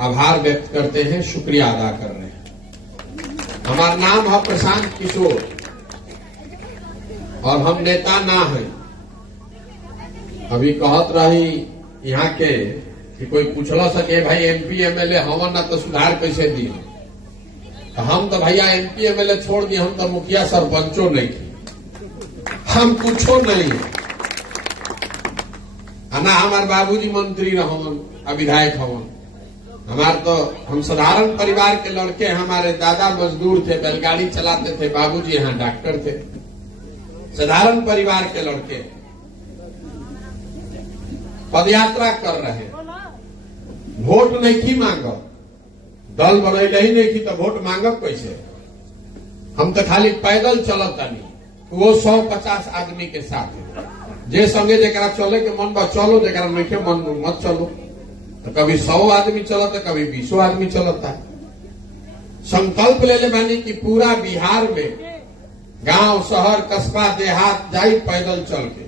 आभार व्यक्त करते हैं, शुक्रिया अदा कर रहे हैं। हमारा नाम है प्रशांत किशोर और हम नेता ना हैं। अभी कहत रही यहाँ के कि कोई पूछला सके भाई एमपी एमएलए हवन ना तो सुधार कैसे दी, तो हम तो भैया एमपी एमएलए छोड़ दिए, हम तो मुखिया सरपंचों नहीं थी, हम कुछो नहीं ना। हमारे बाबूजी मंत्री रहन, विधायक हवन। हमारे तो हम साधारण परिवार के लड़के, हमारे दादा मजदूर थे, बैलगाड़ी चलाते थे, बाबूजी यहाँ डॉक्टर थे, साधारण परिवार के लड़के पदयात्रा कर रहे। वोट नहीं की मांगो, दल बनैले ही नहीं की तो वोट मांगब कैसे? हम तो खाली पैदल चलता नहीं, वो 150 आदमी के साथ जे संगे जरा चले के मन बा चलो, जरा नहीं के मन मत चलो। तो कभी 100 आदमी चलता, कभी 20 आदमी चलता। संकल्प ले ले बानी कि पूरा बिहार में गांव शहर कस्बा देहात जाई पैदल चल के,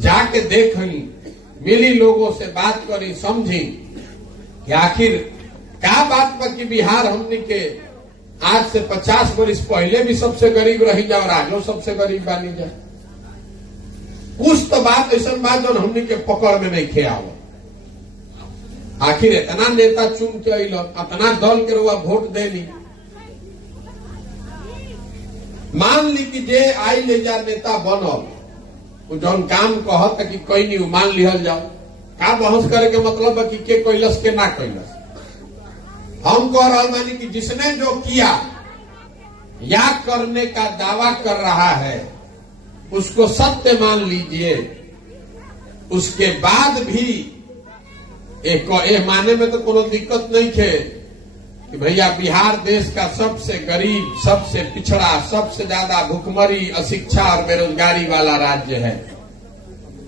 जाके देखी, मिली लोगों से बात करी, समझी कि आखिर क्या बात पर कि बिहार हमने के आज से 50 वर्ष पहले भी सबसे गरीब रही जा और आजो सबसे गरीब बानी जा। कुछ तो बात ऐसा बात जो हमने के पकड़ में नहीं खे आवो। आखिर इतना नेता चुन के अल, इतना दल के रुआ वोट देनी, मान ली कि जे आई ले जा नेता बनल, जौन काम कहत कि कोई नहीं मान लिहल जाओ, का बहस करे के मतलब है कि के कैलस के ना कैलस। हम कह रहा मानी कि जिसने जो किया या करने का दावा कर रहा है उसको सत्य मान लीजिए। उसके बाद भी एक माने में तो कोई दिक्कत नहीं थे कि भैया बिहार देश का सबसे गरीब, सबसे पिछड़ा, सबसे ज्यादा भुखमरी, अशिक्षा और बेरोजगारी वाला राज्य है।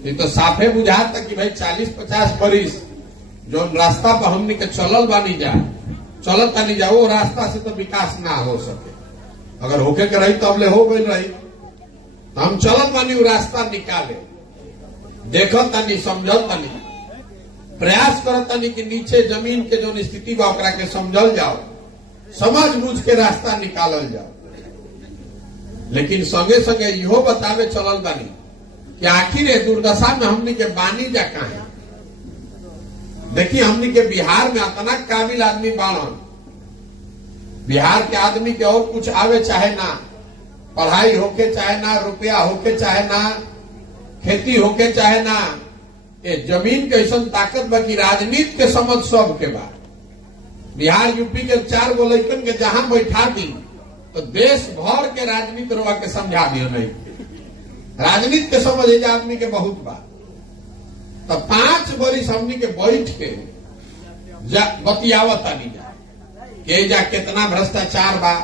ये तो साफे बुझाता कि भाई 40-50 वर्ष जो रास्ता पर हमने के चलल बानी जा, चलता नहीं जा, वो रास्ता से तो विकास ना हो सके। अगर होके के रही तो अबले हो गई रही, तो हम चलत बानी वो रास्ता निकाले, देखत तानी, समझल तानी, प्रयास करत तानी कि नीचे जमीन के जो स्थिति बा ओकरा के समझल जाओ, समझ बूझ के रास्ता निकालल जाओ। लेकिन संगे संगे इहो बतावे चलल बानी कि आखिर ये दुर्दशा में हमने के बानी जा कहां। देखिए हमने के बिहार में इतना काबिल आदमी बाणन, बिहार के आदमी के और कुछ आवे चाहे ना, पढ़ाई होके चाहे ना, रुपया होके चाहे ना, खेती होके चाहे ना, ये जमीन के ऐसा ताकत बा कि राजनीति के समझ सब के बाद बिहार यूपी के 4 गो लड़कन के जहां बैठा दी तो देश भर के राजनीति रोवा के समझा दियो। नहीं राजनीति के समझ है आदमी के बहुत बात। तो 5 वर्ष हमनी के बैठ के बतियावत आनी जा कि एजा कितना भ्रष्टाचार बा,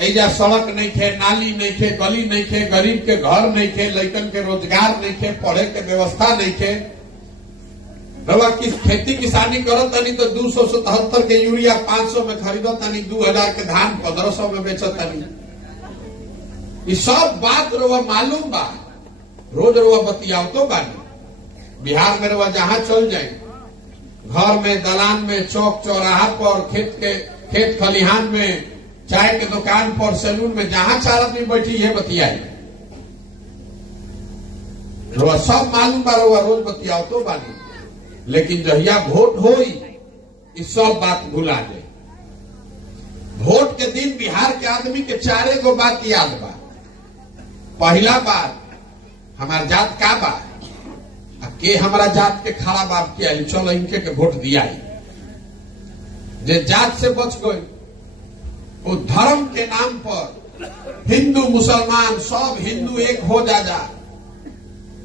एजा सड़क नहीं थे, नाली नहीं थे, गली नहीं थे, गरीब के घर नहीं थे, लड़कन के रोजगार नहीं थे, पढ़े के व्यवस्था नहीं थे। रवा की खेती किसानी करत तानी तो 277 के यूरिया 500 में खरीदत तानी, 2000 के धान 1500 में बेचत तानी। ये सब बात रवा मालूम बा, रोज रवा बतियाव तो बानी। बिहार में रवा जहां चल जाए, घर में, दलान में, चौक चौराहा पर, खेत खलिहान में, चाय के दुकान पर, सैलून में, जहां 4 आदमी बैठी है बतियाई, रवा सब मालूम बा, रवा रोज बतियाव तो बानी। लेकिन जहिया वोट होई इस सब बात भुला जाए। वोट के दिन बिहार के आदमी के 4 गो बात याद बा। पहला बात, हमार जात का बा, के हमारा जात के खड़ा बाप किया, चलो इनके के वोट दिया। जे जात से बच गए, वो धर्म के नाम पर हिंदू मुसलमान सब हिंदू एक हो जा।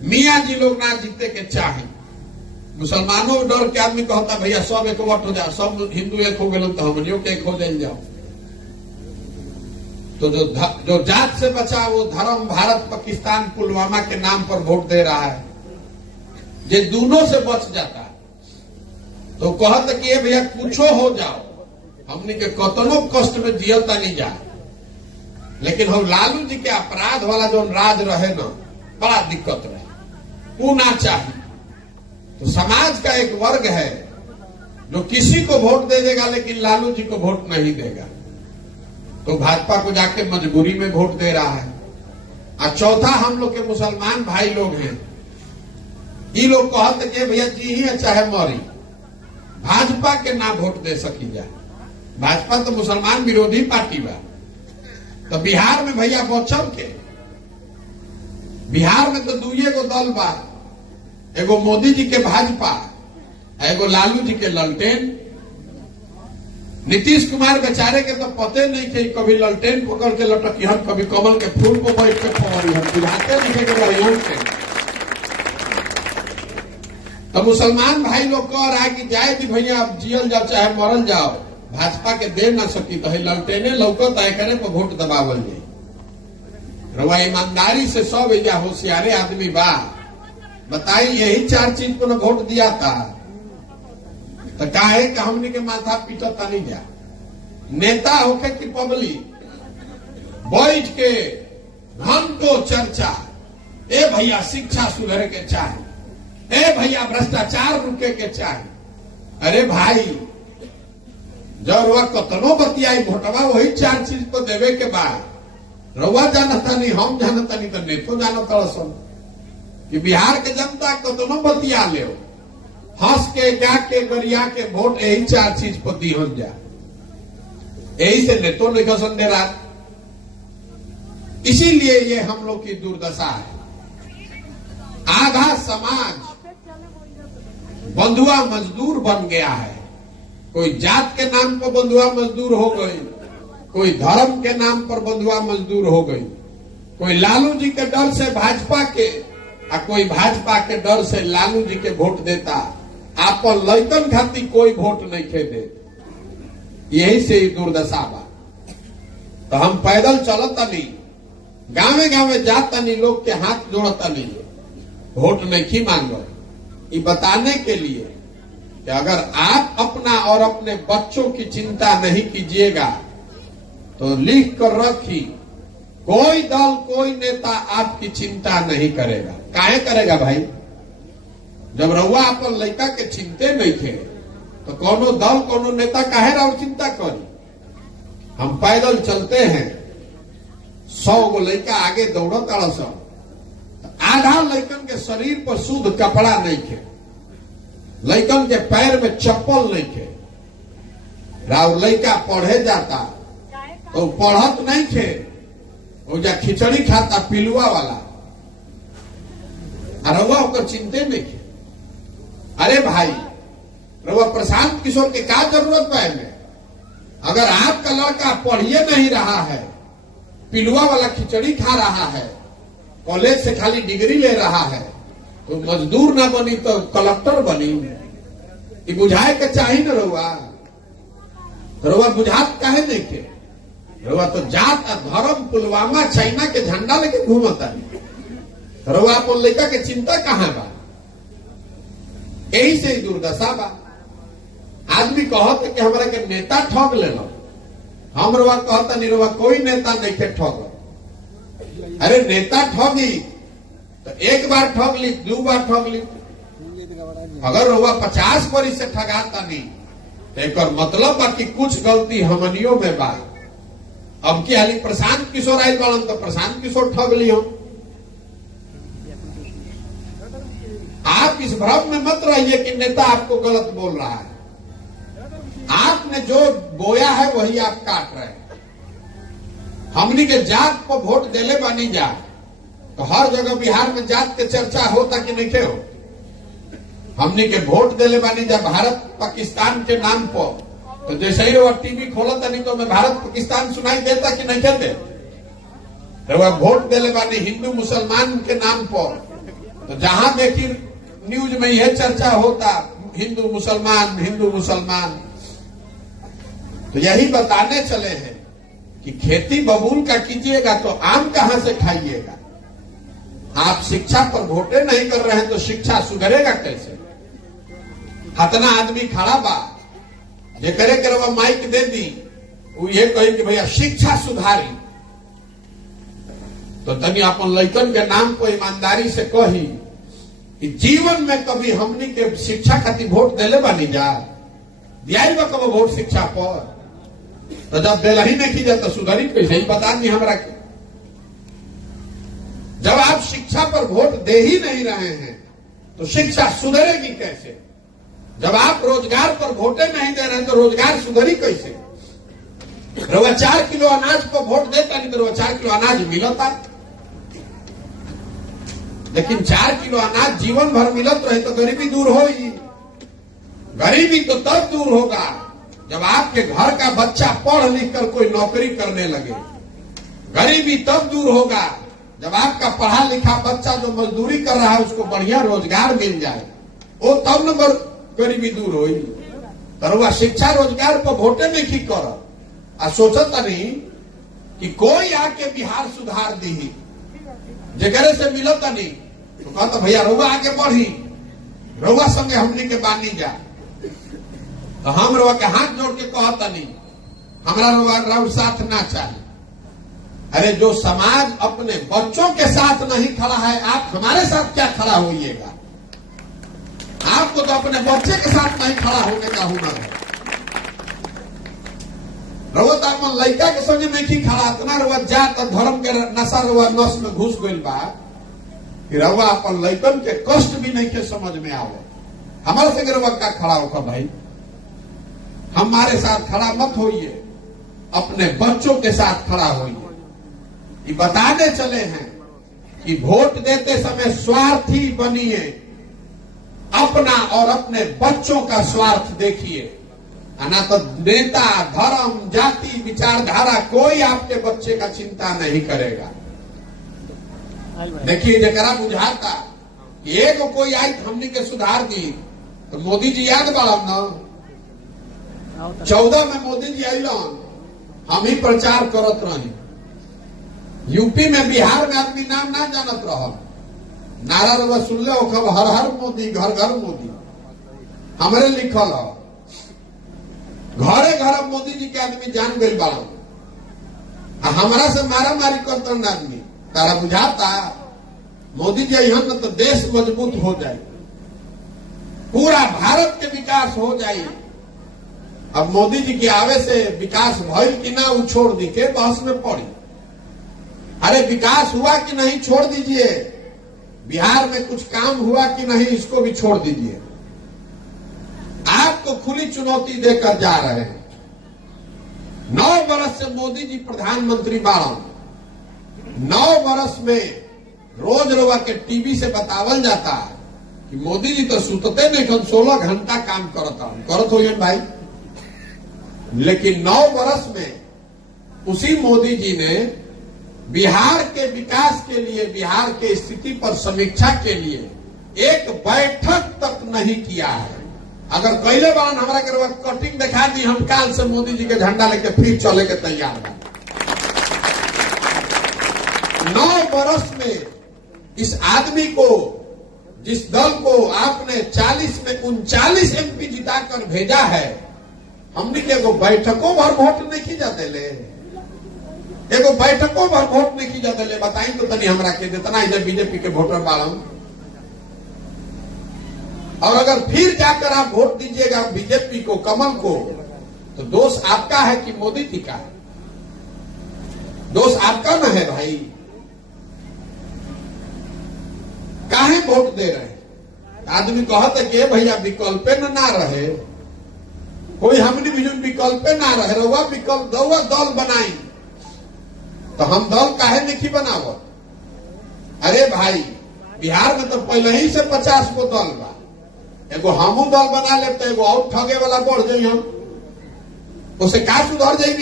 मियाँ जी लोग ना जीते के चाहे, मुसलमानों डर के आदमी कहता भैया सब एक वोट हो जाओ, सब हिंदू एक हो गए तो हमनियों के एक हो जाओ। तो जो जात से बचा वो धर्म भारत पाकिस्तान पुलवामा के नाम पर वोट दे रहा है। जे दोनों से बच जाता तो कहता कि भैया कुछो हो जाओ, हमने के कतनो कष्ट में जियता नहीं जा। लेकिन हम लालू जी के अपराध वाला जो राज रहे ना, बड़ा दिक्कत रहे, वो ना चाहिए। तो समाज का एक वर्ग है जो किसी को वोट दे देगा लेकिन लालू जी को वोट नहीं देगा, तो भाजपा को जाके मजबूरी में वोट दे रहा है। और चौथा, हम लोग के मुसलमान भाई लोग हैं, ये लोग कहते कि भैया जी ही चाहे मौरी, भाजपा के ना वोट दे सकी जा। भाजपा तो मुसलमान विरोधी पार्टी बा। तो बिहार में भैया बचल के, बिहार में तो दुइये गो दल बा, एगो मोदी जी के भाजपा, एगो लालू जी के ललटेन। नीतीश कुमार बेचारे के तो पते नहीं थे, कभी ललटेन पकड़ के लटकी हम, कभी कमल के फूल को बैठ के फवरी हम, बुझाते नहीं के बड़ी। तो मुसलमान भाई लोग कह रहा है कि जाए कि भैया अब जियल जाओ चाहे मरल जाओ, भाजपा के दे ना सकी तो ललटेने लौको तय करे पर वोट दबावल जाए। रवा ईमानदारी से सब या होशियारे आदमी बा, बताई यही 4 चीज को न वोट दिया था, तो काहे कि हमने के माथा पीटता नहीं जा। नेता होके कि पब्लिक बैठ के घंटों चर्चा, ए भैया शिक्षा सुधरे के चाहे, ए भैया भ्रष्टाचार रुके के चाहे। अरे भाई, जब रुआ कतनो बतियाई भोटवा वही 4 चीज को देवे के बाद रुआ जानता नहीं, हम जानता नहीं, तो नेतो जानता सब कि बिहार के जनता कतनो बतिया ले, हंस के गा के गरिया के वोट यही 4 चीज को दी हो जा। यही से नेतो नहीं खसन दे रहा। इसीलिए ये हम लोग की दुर्दशा है। आधा समाज बंधुआ मजदूर बन गया है। कोई जात के नाम पर बंधुआ मजदूर हो गई, कोई धर्म के नाम पर बंधुआ मजदूर हो गई, कोई लालू जी के डर से भाजपा के, और कोई भाजपा के डर से लालू जी के वोट देता। आपन लइकन खातिर कोई वोट नहीं खे दे। यही से ही दुर्दशा बा। तो हम पैदल चलतनी, गांवे गांवे जातनी, लोग के हाथ जोड़तनी, वोट नहीं मांगो, ये बताने के लिए कि अगर आप अपना और अपने बच्चों की चिंता नहीं कीजिएगा तो लिख कर रखी, कोई दल कोई नेता आपकी चिंता नहीं करेगा। काहे करेगा भाई? जब रउआ अपन लड़का के चिंते नहीं थे तो कोनो दल कोनो नेता काहे रहो चिंता करी। हम पैदल चलते हैं, 100 गो लड़का आगे दौड़त सब, आधा लड़कन के शरीर पर शुद्ध कपड़ा नहीं थे, लड़कन के पैर में चप्पल नहीं थे। राव लड़का पढ़े जाता तो पढ़त नहीं थे, वो जा खिचड़ी खाता पिलुआ वाला, रउआ होकर चिंते नहीं थे। अरे भाई, रउआ प्रशांत किशोर के क्या जरूरत है में? अगर आपका लड़का पढ़िए नहीं रहा है, पिलुआ वाला खिचड़ी खा रहा है, कॉलेज से खाली डिग्री ले रहा है, तो मजदूर ना बनी तो कलेक्टर बनी। ये बुझाए के चाहिए ना रउआ। रउआ बुझात काहे नहीं के? रउआ तो जात धर्म पुलवामा चाइना के झंडा लेके घूमता है। रउआ अपन लड़का के चिंता कहाँ बा? यही से ही दुर्दशा बा। आदमी कहते कि हमरा के नेता ठग ले लो, हम रउआ कहता नहीं, रउआ कोई नेता नहीं के ठग। अरे नेता ठगी तो एक बार ठग ली, 2 बार ठग ली। अगर रउआ 50 बरी से ठगाता नहीं तो एक मतलब बा कि कुछ गलती हमनियों में बा। अब की हाली प्रशांत किशोर आयल बालन तो प्रशांत किशोर ठग ली हम। आप इस भ्रम में मत रहिए कि नेता आपको गलत बोल रहा है। आपने जो बोया है वही आप काट रहे हैं। हमनी के जात को वोट देले बानी जा, तो हर जगह बिहार में जात के चर्चा होता कि नहीं हो। हमनी के वोट देले बानी जा भारत पाकिस्तान के नाम पर, तो जैसे ही वो टीवी खोलता नहीं तो मैं भारत पाकिस्तान सुनाई देता कि नहीं देते। तो वह वोट देले बानी हिंदू मुसलमान के नाम पर, तो जहां देखी न्यूज में यह चर्चा होता, हिंदू मुसलमान हिंदू मुसलमान। तो यही बताने चले हैं कि खेती बबूल का कीजिएगा तो आम कहां से खाइएगा। आप शिक्षा पर वोटे नहीं कर रहे हैं तो शिक्षा सुधरेगा कैसे? हतना आदमी खड़ा बा, जे करे करवा माइक दे दी, वो ये कही कि भैया शिक्षा सुधारी, तो तनी अपन लड़कन के नाम को ईमानदारी से कही कि जीवन में कभी हमनी के शिक्षा खातिर वोट देले बानी जा, दिया कब वोट शिक्षा पर? तो जब दिल ही नहीं जाए तो सुधरी कैसे ही बता दी हमरा के। जब आप शिक्षा पर वोट दे ही नहीं रहे हैं तो शिक्षा सुधरेगी कैसे? जब आप रोजगार पर वोटे नहीं दे रहे हैं तो रोजगार सुधरी कैसे? रवा 4 किलो अनाज पर वोट देता नहीं तो रवा 4 किलो अनाज मिलता, लेकिन 4 किलो अनाज जीवन भर मिलत रहे तो गरीबी दूर होगी। गरीबी तो तब दूर होगा जब आपके घर का बच्चा पढ़ लिख कर कोई नौकरी करने लगे। गरीबी तब दूर होगा जब आपका पढ़ा लिखा बच्चा जो मजदूरी कर रहा है उसको बढ़िया रोजगार मिल जाए, वो तब न गरीबी दूर होगी। तो शिक्षा रोजगार पर वोटे में की कर आ सोचत नहीं कि कोई आके बिहार सुधार दी, जगह से मिलत नहीं तो कहता भैया रउआ आगे बढ़ी, रउआ संगे हमने के बानी जा। तो हम रउआ के हाथ जोड़ के कहता नहीं हमारा रउआ साथ ना चाहिए। अरे जो समाज अपने बच्चों के साथ नहीं खड़ा है, आप हमारे साथ क्या खड़ा होइएगा? आपको तो अपने बच्चे के साथ नहीं खड़ा होने का हुनर है। रउआ तो अपन लड़का के संगे नहीं खड़ा, इतना रउआ जात और धर्म के नशा रउआ नस में घुस गइल बा कि रउआ अपन लड़कन के कष्ट भी नहीं के समझ में आवे। हमारे संगे रउआ का खड़ा होगा भाई? हमारे साथ खड़ा मत होइए, अपने बच्चों के साथ खड़ा होइए। ये बताने चले हैं कि वोट देते समय स्वार्थी बनिए, अपना और अपने बच्चों का स्वार्थ देखिए, ना तो नेता, धर्म, जाति, विचारधारा कोई आपके बच्चे का चिंता नहीं करेगा। देखिए जरा बुझाता कि एक कोई आई हमने के सुधार दी तो मोदी जी याद बाड़ा न 14 में मोदी जी आइलन, हम ही प्रचार करत रही। यूपी में, बिहार में आदमी नाम ना जानत रह, नारा रवा सुनले हो कब हर हर मोदी, घर घर मोदी हमारे लिखल है। घरे घर मोदी जी के आदमी जान गई बाड़ा, हमारा से मारा मारी करतन आदमी। तारा बुझाता मोदी जी यहाँ न तो देश मजबूत हो जाए, पूरा भारत के विकास हो जाए। अब मोदी जी के आवे से विकास भइल कि ना वो छोड़ दी के बहस में पड़ी। अरे विकास हुआ कि नहीं छोड़ दीजिए, बिहार में कुछ काम हुआ कि नहीं इसको भी छोड़ दीजिए। आपको खुली चुनौती देकर जा रहे हैं। 9 वर्ष से मोदी जी प्रधानमंत्री बाड़ा, 9 वर्ष में रोज रोवा के टीवी से बतावल जाता कि मोदी जी तो सुतते नहीं, 16 घंटा काम करत हो भाई। लेकिन 9 वर्ष में उसी मोदी जी ने बिहार के विकास के लिए, बिहार के स्थिति पर समीक्षा के लिए एक बैठक तक नहीं किया है। अगर पहले बार हमारा के कटिंग दिखा दी, हम काल से मोदी जी के झंडा लेके फिर चले के तैयार हैं। 9 वर्ष में इस आदमी को, जिस दल को आपने 40 में 39 एमपी जिताकर भेजा है, हमने के एगो बैठकों भर वोट नहीं की जाते ले, एगो बैठकों भर वोट नहीं की जाते ले। बताई तो तनी हमरा के जितना इधर बीजेपी के वोटर बाड़न। और अगर फिर जाकर आप वोट दीजिएगा बीजेपी को, कमल को, तो दोष आपका है कि मोदी जी का है? दोष आपका न है भाई। काहे वोट दे रहे हैं? आदमी कहते कि भैया विकल्पे ना रहे, कोई हमने भी विकल्पे ना रहे, रउआ विकल्प दल बनाई तो हम दल काहे नहीं बनावत? अरे भाई बिहार में तो पहले ही से 50 गो दल बा, एगो हमू दल बना ले तो एगो और ठगे वाला बढ़ जाये, हम उसे का सुधर जाये?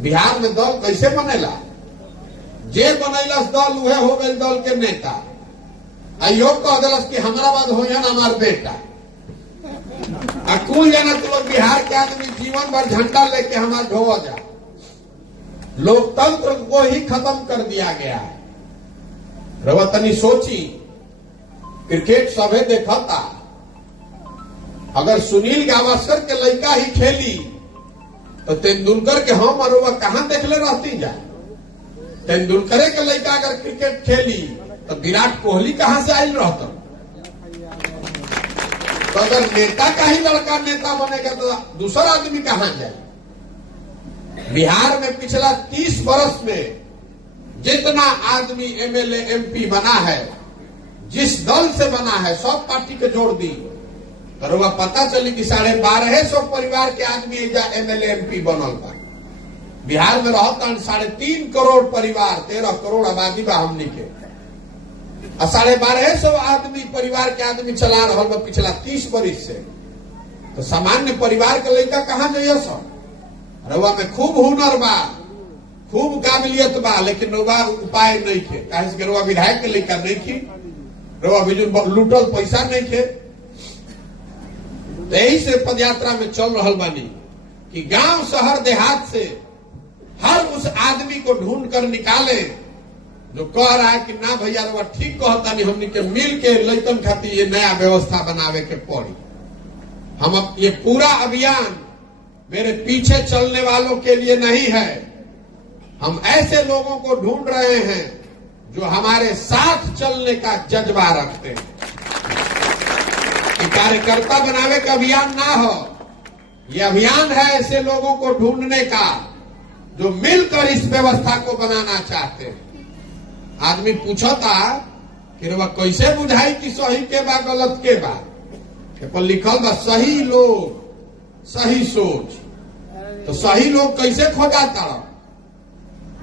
बिहार में दल कैसे बनेला? जे बनैलस दल उहे हो गए दल के नेता। आइयो कह दिलस कि हमारा बाद हो हमार बेटा। कुल जाना तो लोग बिहार के आदमी जीवन भर झंडा लेके हमारा ढोआ जा। लोकतंत्र को ही खत्म कर दिया गया है। रवतनी सोची, क्रिकेट सभे देखा था, अगर सुनील गावस्कर के लड़का ही खेली तो तेंदुलकर के हम और वह कहां देखले रहती जा? तेंदुलकर के लड़का अगर क्रिकेट खेली तो विराट कोहली कहां से आई रहता? तो तो अगर नेता का ही लड़का नेता बनेगा तो दूसरा आदमी कहां जाए? बिहार में पिछला 30 वर्ष में जितना आदमी एमएलए एमपी बना है, जिस दल से बना है, सब पार्टी के जोड़ दी तो वह पता चली कि 1250 परिवार के आदमी एमएलए एमपी बनल बा। बिहार में रहता 3.5 करोड़ परिवार, 13 करोड़ आबादी बा हमनी के, और 1250 आदमी परिवार के आदमी चला रहा बा पिछला 30 वर्ष से। तो सामान्य परिवार के लड़का कहां जाइए सब? रउआ में खूब हुनर बा, खूब काबिलियत बा, लेकिन रउआ उपाय नहीं थे। काहे से रउआ विधायक के लड़का नहीं थी, रउआ बिजू लूटल पैसा नहीं थे। तो यही से पदयात्रा में चल रहा बानी कि गांव शहर देहात से हर उस आदमी को ढूंढ कर निकाले जो कह रहा है कि ना भैया रउआ ठीक कहता नहीं, हमने के मिल के लइकन खातिर ये नया व्यवस्था बनावे के पड़ी। हम ये पूरा अभियान मेरे पीछे चलने वालों के लिए नहीं है, हम ऐसे लोगों को ढूंढ रहे हैं जो हमारे साथ चलने का जज्बा रखते हैं। कि कार्यकर्ता बनावे का अभियान ना हो, यह अभियान है ऐसे लोगों को ढूंढने का जो मिलकर इस व्यवस्था को बनाना चाहते हैं। आदमी पूछा था कि वह कैसे बुझाई कि सही के बा गलत के बा, पर लिखल बा सही लोग सही सोच। तो सही लोग कैसे खोजाता?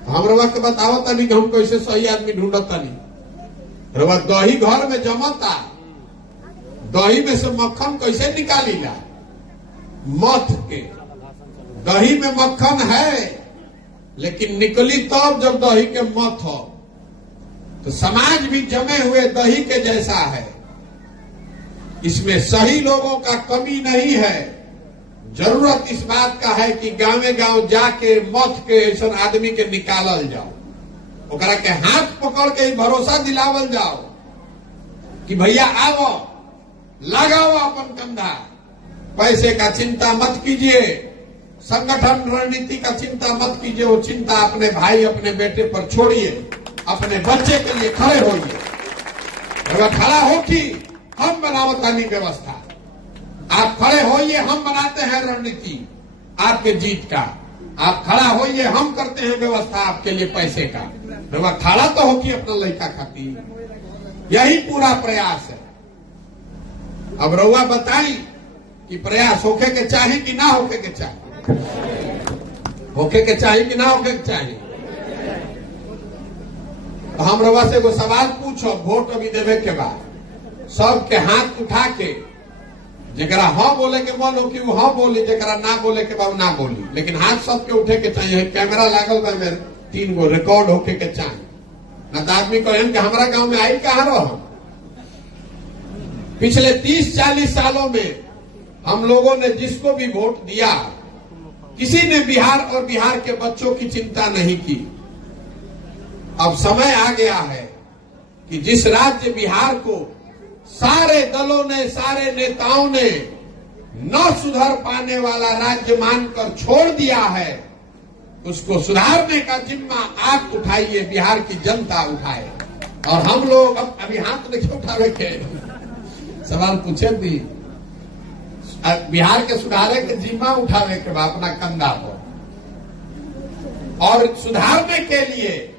हम रवा के बताओ तनी कि हम कैसे सही आदमी ढूंढता नहीं। रवा दही घर में जमता, दही में से मक्खन कैसे निकालीला? मथ के। दही में मक्खन है लेकिन निकली तब जब दही के मथ हो। तो समाज भी जमे हुए दही के जैसा है, इसमें सही लोगों का कमी नहीं है। जरूरत इस बात का है कि गांवे गांव जाके मथ के ऐसा आदमी के निकालल जाओ, ओकरा के हाथ पकड़ के भरोसा दिलावल जाओ कि भैया आओ, लगाओ अपन कंधा। पैसे का चिंता मत कीजिए, संगठन रणनीति का चिंता मत कीजिए, वो चिंता अपने भाई अपने बेटे पर छोड़िए, अपने बच्चे के लिए खड़े होइए। अगर खड़ा हो कि हम बनावतानी व्यवस्था, आप खड़े होइए, हम बनाते हैं रणनीति आपके जीत का। आप खड़ा होइए, हम करते हैं व्यवस्था आपके लिए पैसे का। रवा खड़ा तो हो कि अपना लड़का खाती, यही पूरा प्रयास है। अब रउआ बताई कि प्रयास होके के चाहिए कि ना होके के चाहिए? होके के चाहिए कि ना होके के चाहिए? हम रउआ से वो सवाल पूछो, वोट अभी देवे के बाद सबके हाथ उठा के, जरा हाँ बोले के मन हो कि वो हाँ बोली, जरा ना बोले के बाद ना बोली, लेकिन हाथ सबके उठे के चाहिए। कैमरा लागल बा मेरे 3 गो, रिकॉर्ड होके के चाहिए। ना तो आदमी कहें कि हमारा गांव में आई कहां रहो। पिछले 30-40 सालों में हम लोगों ने जिसको भी वोट दिया, किसी ने बिहार और बिहार के बच्चों की चिंता नहीं की। अब समय आ गया है कि जिस राज्य बिहार को सारे दलों ने, सारे नेताओं ने न सुधर पाने वाला राज्य मानकर छोड़ दिया है, उसको सुधारने का जिम्मा आप उठाइए, बिहार की जनता उठाए। और हम लोग अब अभी हाथ नहीं उठावे के सवाल पूछे थी, बिहार के सुधारे के जिम्मा उठावे के बाद अपना कंधा पर, और सुधारने के लिए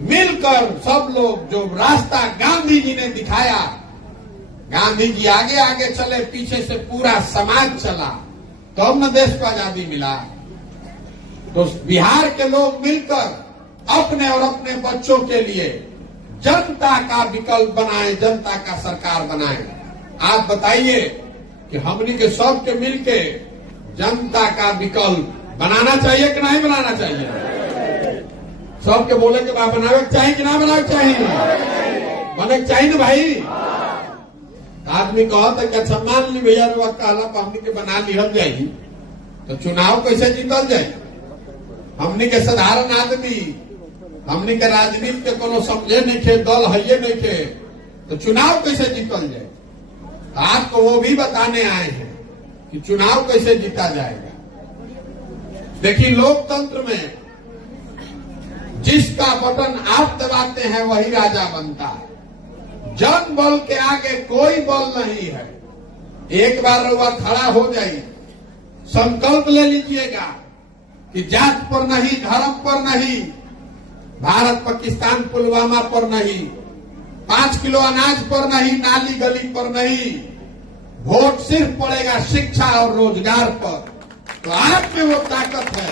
मिलकर सब लोग, जो रास्ता गांधी जी ने दिखाया, गांधी जी आगे आगे चले, पीछे से पूरा समाज चला, तो अब न देश को आजादी मिला। तो बिहार के लोग मिलकर अपने और अपने बच्चों के लिए जनता का विकल्प बनाए, जनता का सरकार बनाए। आप बताइए कि हमनी के सब के मिलके जनता का विकल्प बनाना चाहिए कि नहीं बनाना चाहिए? सबके बोले के बाद बनावे चाहिए कि ना बनावे चाहिए? बने चाहिए ना भाई। आदमी कहता कि अच्छा मान ली भैया कहला हमनी के बना लिहल जाये, तो चुनाव कैसे जीतल जाये? हमनी के साधारण आदमी, हमनी के राजनीति के कोनो समझे नहीं थे, दल है नहीं थे, तो चुनाव कैसे जीतल जाए? आपको वो भी बताने आए हैं कि चुनाव कैसे जीता जाएगा। देखिए, लोकतंत्र में जिसका बटन आप दबाते हैं वही राजा बनता है। जन बल के आगे कोई बल नहीं है। एक बार रउआ खड़ा हो जाइए, संकल्प ले लीजिएगा कि जात पर नहीं, धर्म पर नहीं, भारत पाकिस्तान पुलवामा पर नहीं, 5 किलो अनाज पर नहीं, नाली गली पर नहीं, वोट सिर्फ पड़ेगा शिक्षा और रोजगार पर। तो आप में वो ताकत है,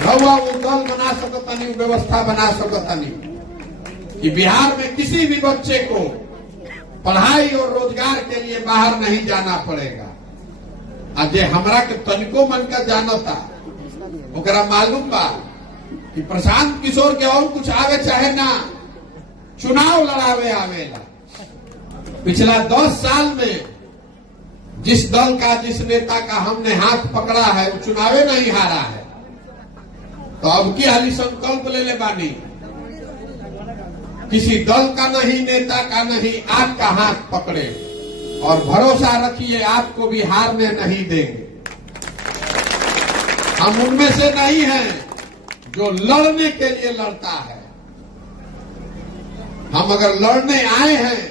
रउआ वो दल बना सकता नहीं, व्यवस्था बना सकता नहीं कि बिहार में किसी भी बच्चे को पढ़ाई और रोजगार के लिए बाहर नहीं जाना पड़ेगा। आज हमरा के तनिको मन का जानता, ओकरा मालूम बा कि प्रशांत किशोर के और कुछ आवे चाहे ना, चुनाव लड़ावे आवेला। पिछला 10 साल में जिस दल का, जिस नेता का हमने हाथ पकड़ा है, वो चुनावे नहीं हारा है। तो अब की हाली संकल्प ले ले बानी, किसी दल का नहीं, नेता का नहीं, आपका हाथ पकड़े और भरोसा रखिए आपको भी हारने नहीं देंगे। हम उनमें से नहीं हैं जो लड़ने के लिए लड़ता है। हम अगर लड़ने आए हैं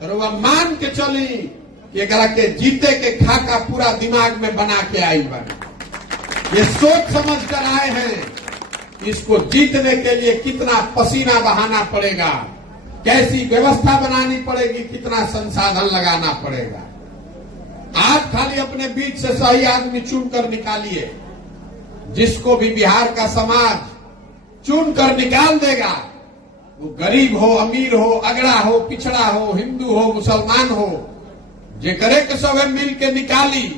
तो वह मान के चली कि अगर के जीते के खाका पूरा दिमाग में बना के आई बने। ये सोच समझ कर आए हैं इसको जीतने के लिए कितना पसीना बहाना पड़ेगा, कैसी व्यवस्था बनानी पड़ेगी, कितना संसाधन लगाना पड़ेगा। आप खाली अपने बीच से सही आदमी चुनकर निकालिए, जिसको भी बिहार का समाज चुनकर निकाल देगा, वो गरीब हो, अमीर हो, अगड़ा हो, पिछड़ा हो, हिंदू हो, मुसलमान हो, जे करे के सब मिल के निकाली,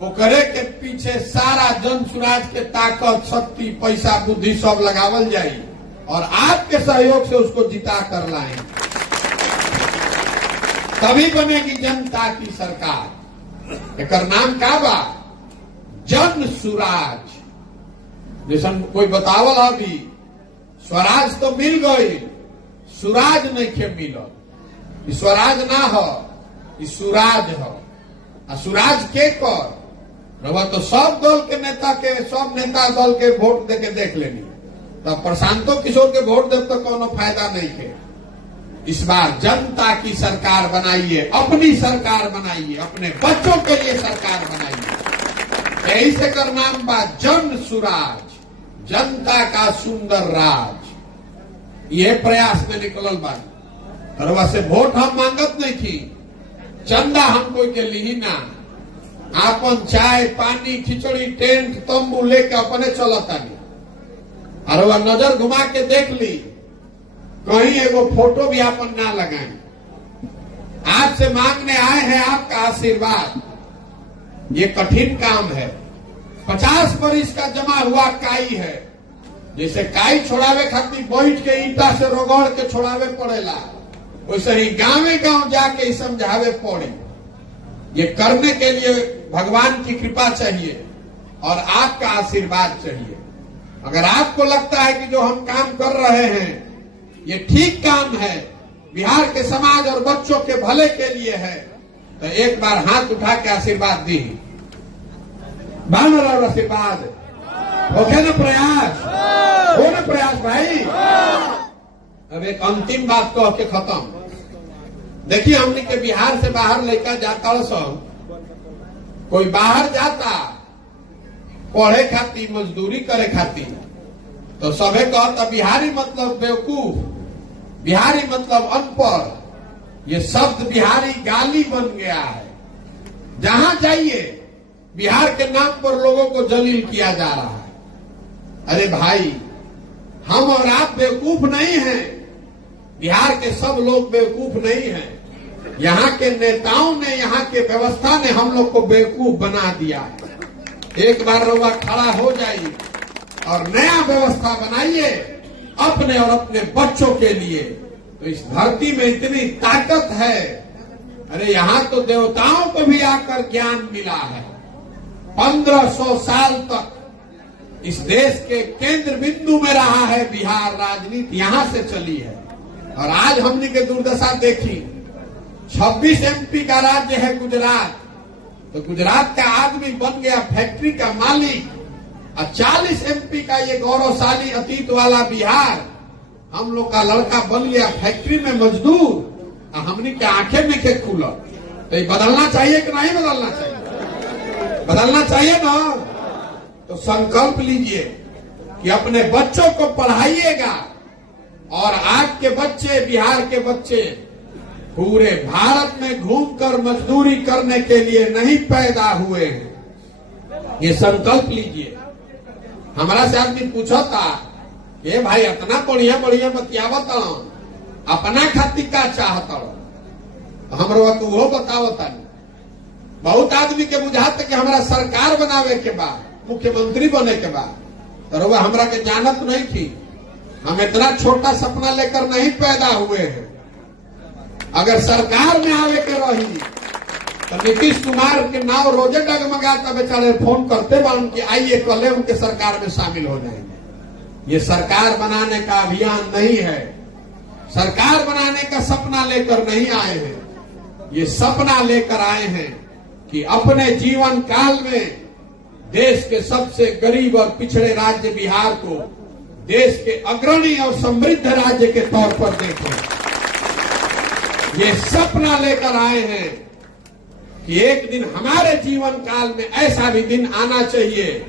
वो करे के पीछे सारा जन सुराज के ताकत, शक्ति, पैसा, बुद्धि सब लगावल जाए और आपके सहयोग से उसको जिता कर लाए, तभी बनेगी जनता की सरकार। एकर नाम का बा? जन सुराज। जैसा कोई बतावल अभी, स्वराज तो मिल गई, सुराज नहीं खे मिलल। स्वराज ना हो, सुराज हो। सुराज के कर रवा तो सब दल के नेता के, सब नेता दल के वोट दे के देख लेनी, तब प्रशांतो किशोर के वोट दे तो कोनो फायदा नहीं है। इस बार जनता की सरकार बनाइए, अपनी सरकार बनाइए, अपने बच्चों के लिए सरकार बनाइए। यही से कर नाम बा जन सुराज, जनता का सुंदर राज। ये प्रयास में निकलल बा। रवा से वोट हम मांगत नहीं थी, चंदा हम कोई के ली ना, आपन चाय पानी खिचड़ी टेंट तंबू लेके अपने चलता नहीं। और वह नजर घुमा के देख ली, कहीं एगो फोटो भी आपन ना लगाए। आपसे मांगने आए हैं आपका आशीर्वाद। ये कठिन काम है, 50 बरिस का जमा हुआ काई है। जैसे काई छोड़ावे खातिर बैठ के ईटा से रगड़ के छोड़ावे पड़ेला, वैसे ही गांवे गांव जाके समझावे पड़े। ये करने के लिए भगवान की कृपा चाहिए और आपका आशीर्वाद चाहिए। अगर आपको लगता है कि जो हम काम कर रहे हैं ये ठीक काम है, बिहार के समाज और बच्चों के भले के लिए है, तो एक बार हाथ उठा के आशीर्वाद दी। बानर और आशीर्वाद होके ना प्रयास, हो ना प्रयास भाई। अब एक अंतिम बात कह के खत्म। देखिए, हमने के बिहार से बाहर लेकर जाता सब, कोई बाहर जाता पढ़े खातिर, मजदूरी करे खातिर, तो सभे कहता बिहारी मतलब बेवकूफ, बिहारी मतलब अनपढ़। ये शब्द बिहारी गाली बन गया है। जहां जाइए बिहार के नाम पर लोगों को जलील किया जा रहा है। अरे भाई, हम और आप बेवकूफ नहीं हैं, बिहार के सब लोग बेवकूफ नहीं हैं। यहाँ के नेताओं ने, यहाँ के व्यवस्था ने हम लोग को बेवकूफ बना दिया है। एक बार रउआ खड़ा हो जाइए और नया व्यवस्था बनाइए अपने और अपने बच्चों के लिए। तो इस धरती में इतनी ताकत है, अरे यहाँ तो देवताओं को भी आकर ज्ञान मिला है। 1500 साल तक इस देश के केंद्र बिंदु में रहा है बिहार, राजनीति यहां से चली है। और आज हमने के दुर्दशा देखी, 26 एमपी का राज्य है गुजरात, तो गुजरात का आदमी बन गया फैक्ट्री का मालिक, और 40 एमपी का ये गौरवशाली अतीत वाला बिहार, हम लोग का लड़का बन गया फैक्ट्री में मजदूर। हमने के आंखें में के खुला तो ये बदलना चाहिए कि नहीं बदलना चाहिए? बदलना चाहिए ना। तो संकल्प लीजिए कि अपने बच्चों को पढ़ाइएगा। और आज के बच्चे, बिहार के बच्चे पूरे भारत में घूमकर मजदूरी करने के लिए नहीं पैदा हुए हैं। ये संकल्प लीजिए। हमारा से आदमी पूछा था, ये भाई इतना बढ़िया बढ़िया बतियावत अपना खातिर का चाहता हमरो वो बतावता। बहुत आदमी के बुझाते कि हमारा सरकार बनावे के बाद, मुख्यमंत्री बने के बाद, तो वह हमरा के जानत नहीं थी। हम इतना छोटा सपना लेकर नहीं पैदा हुए हैं। अगर सरकार में आवे के रही तो नीतीश कुमार के नाव रोजे डगमगाता, बेचारे फोन करते बा उनकी, आइए कल उनके सरकार में शामिल हो जाएंगे। ये सरकार बनाने का अभियान नहीं है। सरकार बनाने का सपना लेकर नहीं आए हैं। ये सपना लेकर आए हैं कि अपने जीवन काल में देश के सबसे गरीब और पिछड़े राज्य बिहार को देश के अग्रणी और समृद्ध राज्य के तौर पर देखें। ये सपना लेकर आए हैं कि एक दिन हमारे जीवन काल में ऐसा भी दिन आना चाहिए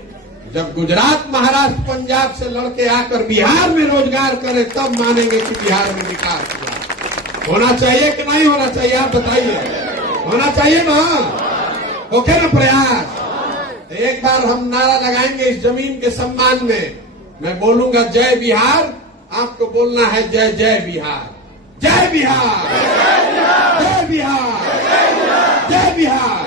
जब गुजरात, महाराष्ट्र, पंजाब से लड़के आकर बिहार में रोजगार करें, तब मानेंगे कि बिहार में विकास हुआ। होना चाहिए कि नहीं होना चाहिए? आप बताइए। होना चाहिए ना? ओके ना प्रयास? एक बार हम नारा लगाएंगे इस जमीन के सम्मान में। मैं बोलूंगा जय बिहार, आपको बोलना है जय जय बिहार। जय बिहार, जय बिहार, जय बिहार।